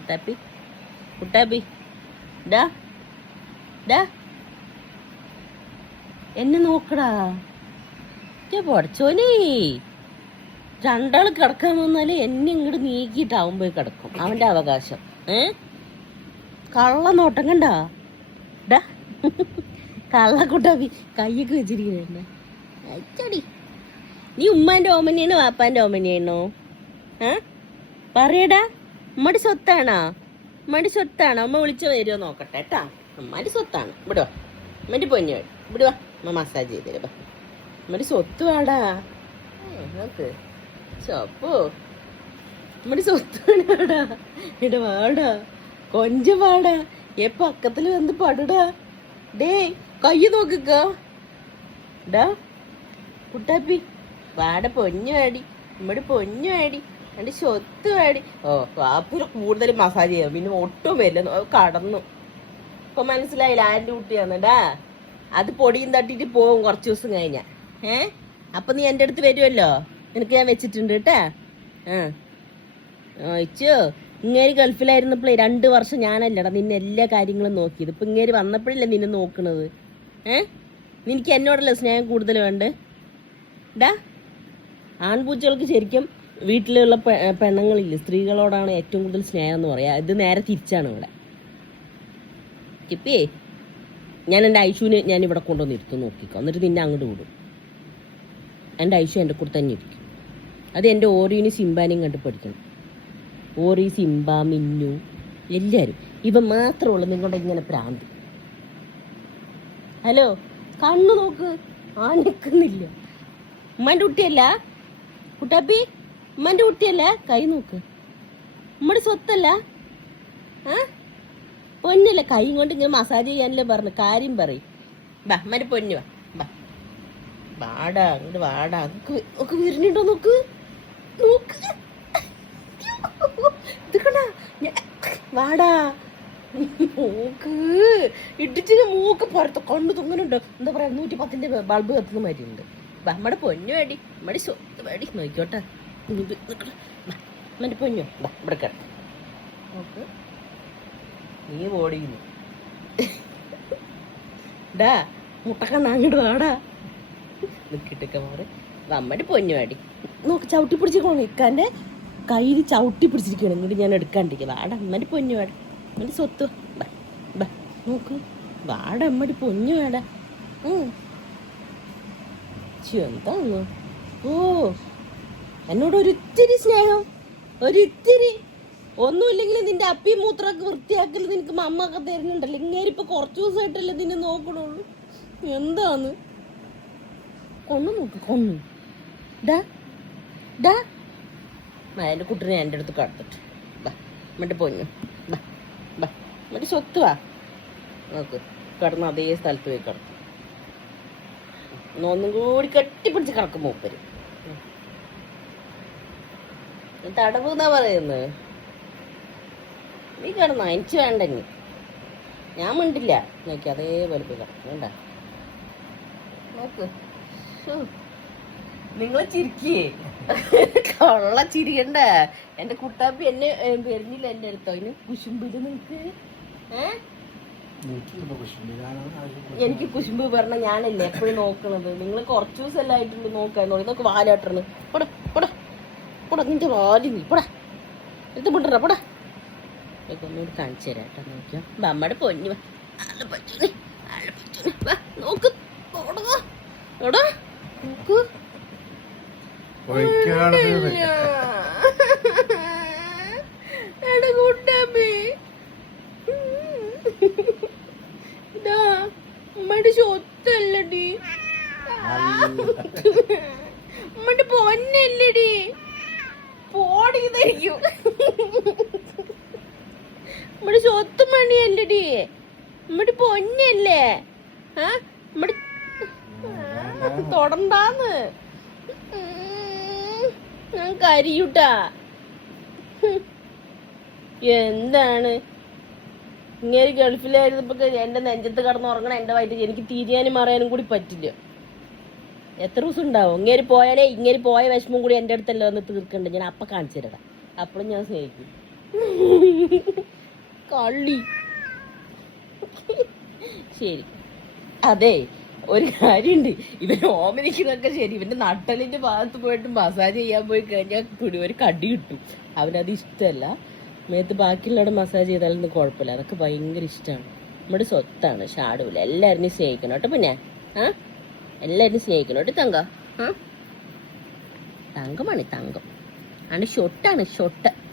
കുട്ടാപ്പി കുട്ടാപ്പി ഡാ ഡാ എന്നെ നോക്കടാ. പഠിച്ചോനേ രണ്ടാൾ കിടക്കാൻ വന്നാൽ എന്നെ ഇങ്ങോട്ട് നീക്കിയിട്ടാവും പോയി കിടക്കും. അവന്റെ അവകാശം. ഏ? കള്ള നോട്ടം കണ്ടാ ഡാ കള്ളക്കുട്ടാപ്പി കയ്യൊക്കെ വെച്ചിരിക്കണ അച്ചടി. നീ ഉമ്മാന്റെ ഓമനയാണോ വാപ്പാന്റെ ഓമനയാണോ? ആ പറയടാ. ഉമ്മടി സ്വത്താണോ? ഉമ്മടി സ്വത്താണോ? അമ്മ വിളിച്ചു വരുമോ നോക്കട്ടെ കേട്ടാ? അമ്മടി സ്വത്താണ്. ഇവിടെ വാ ഉമ്മന്റെ പൊന്നു ഇവിടെ വാ അമ്മ മസാജ് ചെയ്ത് തരാം ഉമ്മടി സ്വത്ത് വാടാ. ചോപ്പോ ചപ്പോ. ഉമ്മടി സ്വത്ത് വേണാടാ ഇട വാടാ. കൊഞ്ച വാടാ. ഏ അക്കത്തിൽ വന്ന് പടടാ. ഡേ കയ്യ് നോക്കുക ഡാ കുട്ടാപ്പി. വാട പൊന്നു ആടി നമ്മുടെ പൊന്നു വാടി എന്റെ ചൊത്ത് വേടി. ഓ വാപ്പിന് കൂടുതൽ മസാജ് ചെയ്യാം. പിന്നെ ഒട്ടും വരില്ല. കടന്നു. ഇപ്പൊ മനസ്സിലായില്ല? ആരുടെ കുട്ടിയാന്നടാ അത് പൊടിയും തട്ടിട്ട് പോകും കുറച്ച് ദിവസം കഴിഞ്ഞാ. ഏ? അപ്പൊ നീ എന്റെ അടുത്ത് വരുമല്ലോ നിനക്ക് ഞാൻ വെച്ചിട്ടുണ്ട് കേട്ടാ. ആ. അയച്ചോ ഇങ്ങേര് ഗൾഫിലായിരുന്നപ്പോഴേ രണ്ട് വർഷം ഞാനല്ലടാ നിന്നെ എല്ലാ കാര്യങ്ങളും നോക്കിയത്. ഇപ്പൊ ഇങ്ങേര് വന്നപ്പോഴല്ലേ നിന്നെ നോക്കണത്. ഏ? നിനക്ക് എന്നോടല്ലേ സ്നേഹം കൂടുതൽ വേണ്ട? ഡാ ആൺപൂച്ചകൾക്ക് ശരിക്കും വീട്ടിലുള്ള പെണ്ണുങ്ങളില്ല സ്ത്രീകളോടാണ് ഏറ്റവും കൂടുതൽ സ്നേഹം എന്ന് പറയാ. ഇത് നേരെ തിരിച്ചാണ് ഇവിടെ. ഇപ്പേ ഞാൻ എന്റെ ഐശുവിനെ ഞാൻ ഇവിടെ കൊണ്ടുവന്ന് ഇരുത്തും നോക്കിക്കോ. എന്നിട്ട് നിന്നെ അങ്ങോട്ട് വിടും. എന്റെ ഐശു എന്റെ കൂടെ തന്നെ ഇരിക്കും. അത് എന്റെ ഓറിയും സിംബാനെയും കണ്ട് പഠിക്കണം. ഓറി സിംബ മിന്നു എല്ലാവരും ഇവ മാത്രമേ ഉള്ളൂ നിങ്ങളുടെ ഇങ്ങനെ പ്രാന്തി ഹലോ കണ്ണു നോക്ക്. ആ നിൽക്കുന്നില്ല ഉമ്മന്റെ കുട്ടിയല്ല. കുട്ടാപ്പി. ഉമ്മന്റെ കുട്ടിയല്ല? കൈ നോക്ക്. ഉമ്മയുടെ സ്വത്തല്ല? ആ? പൊന്നല്ലേ കൈ കൊണ്ട് ഇങ്ങനെ മസാജ് ചെയ്യാനല്ലേ പറഞ്ഞു. കാര്യം പറയും. ബാ ഉമ്മന്റെ പൊന്നു വാ. വാടാ അങ്ങോട്ട് വാടാ. ഒക്കെ വിരിഞ്ഞിട്ടോ നോക്ക്? നോക്ക്. വാടാ. മൂക്ക്. ഇടിച്ചിന് മൂക്ക് പുറത്ത് കണ്ണു തുങ്ങനുണ്ട് എന്താ പറയാ നൂറ്റി പത്തിന്റെ ബൾബ് കത്തുന്ന മാതിരി ഉണ്ട് നമ്മുടെ പൊന്നു വേടി. നമ്മുടെ സ്വത്ത് വേടി. നോക്കിക്കോട്ടെ. നമ്മുടെ പൊന്നു. ഇവിടെ കിട നോക്ക് നീ ഓടിക്കുന്നു. ഡാ മുട്ടക്കണ്ണ അങ്ങോട്ട് വാടാ. നിക്കിട്ടൊക്കെ മാറി. നമ്മുടെ പൊന്നു വേടി നോക്ക് ചവിട്ടി പിടിച്ചിക്കോണം ഇക്കാന്റെ കയ്യിൽ ചവിട്ടി പിടിച്ചിരിക്കണം ഇങ്ങോട്ട് ഞാൻ എടുക്കാണ്ടിരിക്കുക വാട അമ്മന്റെ പൊന്നു വേട അമ്മന്റെ സ്വത്ത്. ബാ നോക്ക്. വാട അമ്മടി പൊന്നു വേട എന്താന്ന്? ഓ. എന്നോട് ഒരിത്തിരി സ്നേഹം ഒരിത്തിരി. ഒന്നുമില്ലെങ്കിൽ നിന്റെ അപ്പി മൂത്രമൊക്കെ വൃത്തിയാക്കൽ നിനക്ക് മമ്മൊക്കെ തരുന്നുണ്ടല്ലോ. ഇങ്ങനെ ഇപ്പൊ കുറച്ച് ദിവസമായിട്ടല്ലേ നിന്നെ നോക്കണുള്ളൂ. എന്താന്ന്? കൊണ്ണു നോക്ക് കൊണ്ണു അതിന്റെ കുട്ടിനെ എന്റെ അടുത്ത് കടത്തിട്ട്. ബാ മറ്റേ പൊന്നു. ബാ ബാ സ്വത്ത് വാ. നോക്ക് കിടന്ന് അതേ സ്ഥലത്ത് പോയി കിടക്കും. ഒന്നും കൂടി കെട്ടിപ്പിടിച്ച് കിടക്കും മൂപ്പര്. തടവ് എന്നാ പറയുന്നത് നീ കിടന്നോ എനിക്ക് വേണ്ട ഇനി. ഞാൻ മിണ്ടില്ല. നോക്കി അതേപോലെ പോയി കിടക്കും വേണ്ട. നോക്ക്. നിങ്ങൾ ചിരിക്കേ. കൊള്ള ചിരിക്കണ്ട എന്റെ കുട്ടാപ്പി എന്നെ വരുന്നില്ല എന്റെ അടുത്തോ? അതിന് കുശുമ്പിട് നിനക്ക് എനിക്ക് കുശുമ്പ് പറഞ്ഞ ഞാനല്ലേ എപ്പോഴും നോക്കണത്. നിങ്ങൾ ദിവസം എല്ലാം ആയിട്ടുണ്ട് നോക്കാൻ നോക്കി നോക്ക് വാലാട്ടണ് പടം പോടാ. പോടാ നിന്റെ വാലി നീ. പോടാ. എടുത്ത് പൊട്ടറ പോടാ. ഒന്നുകൂടി കാണിച്ചു തരാം കേട്ടോ നോക്കിയോ. നമ്മുടെ പൊന്നു ആളെ പറ്റൂനെ ആളെ പറ്റൂനെ വാ നോക്ക്. ഓടാ എടാ നോക്ക്. എടാ ഇതാ. പൊന്നല്ലടി. പോടി നമ്മുടെ സ്വത്ത് മണിയല്ലടി. നമ്മുടെ പൊന്നല്ലേ. ആ ഉമ്മയുടെ തൊടണ്ടാന്ന്. ഞാൻ കരിയൂട്ടാ എന്താണ്? ഇങ്ങനെ ഗൾഫിലായിരുന്നപ്പോ എന്റെ നെഞ്ചത്ത് കടന്ന് ഉറങ്ങണ എന്റെ വയറ്റിൽ എനിക്ക് തിരിയാനും മറിയാനും കൂടി പറ്റില്ല. എത്ര ദിവസം ഉണ്ടാവും? ഇങ്ങനെ പോയാലേ ഇങ്ങനെ പോയ വിഷമം കൂടി എന്റെ അടുത്തല്ല വന്ന് തീർക്കണ്ട? ഞാൻ അപ്പൊ കാണിച്ചു തരാം അപ്പോഴും ഞാൻ സ്നേഹിക്കും. കള്ളി. ശരി. അതെ ഒരു കാര്യമുണ്ട്. ഇവൻ ഓമനിക്കുന്നൊക്കെ ശരി. ഇവന്റെ നട്ടലിന്റെ ഭാഗത്ത് പോയിട്ട് മസാജ് ചെയ്യാൻ പോയി കഴിഞ്ഞാൽ പിടി ഒരു കടി കിട്ടും. അവനത് ഇഷ്ടമല്ല. മേത്ത് ബാക്കിയുള്ളവിടെ മസാജ് ചെയ്താലൊന്നും കുഴപ്പമില്ല. അതൊക്കെ ഭയങ്കര ഇഷ്ടമാണ്. നമ്മുടെ സ്വത്താണ് ഷാഡുവില്ല എല്ലാവരും സ്നേഹിക്കണം. കേട്ടോ പിന്നെ. ആ? എല്ലാവരും സ്നേഹിക്കണം? കേട്ടോ തങ്ക? ആ? തങ്കമാണ് തങ്കം. ആണ് ഷൊട്ടാണ് ഷൊട്ട്.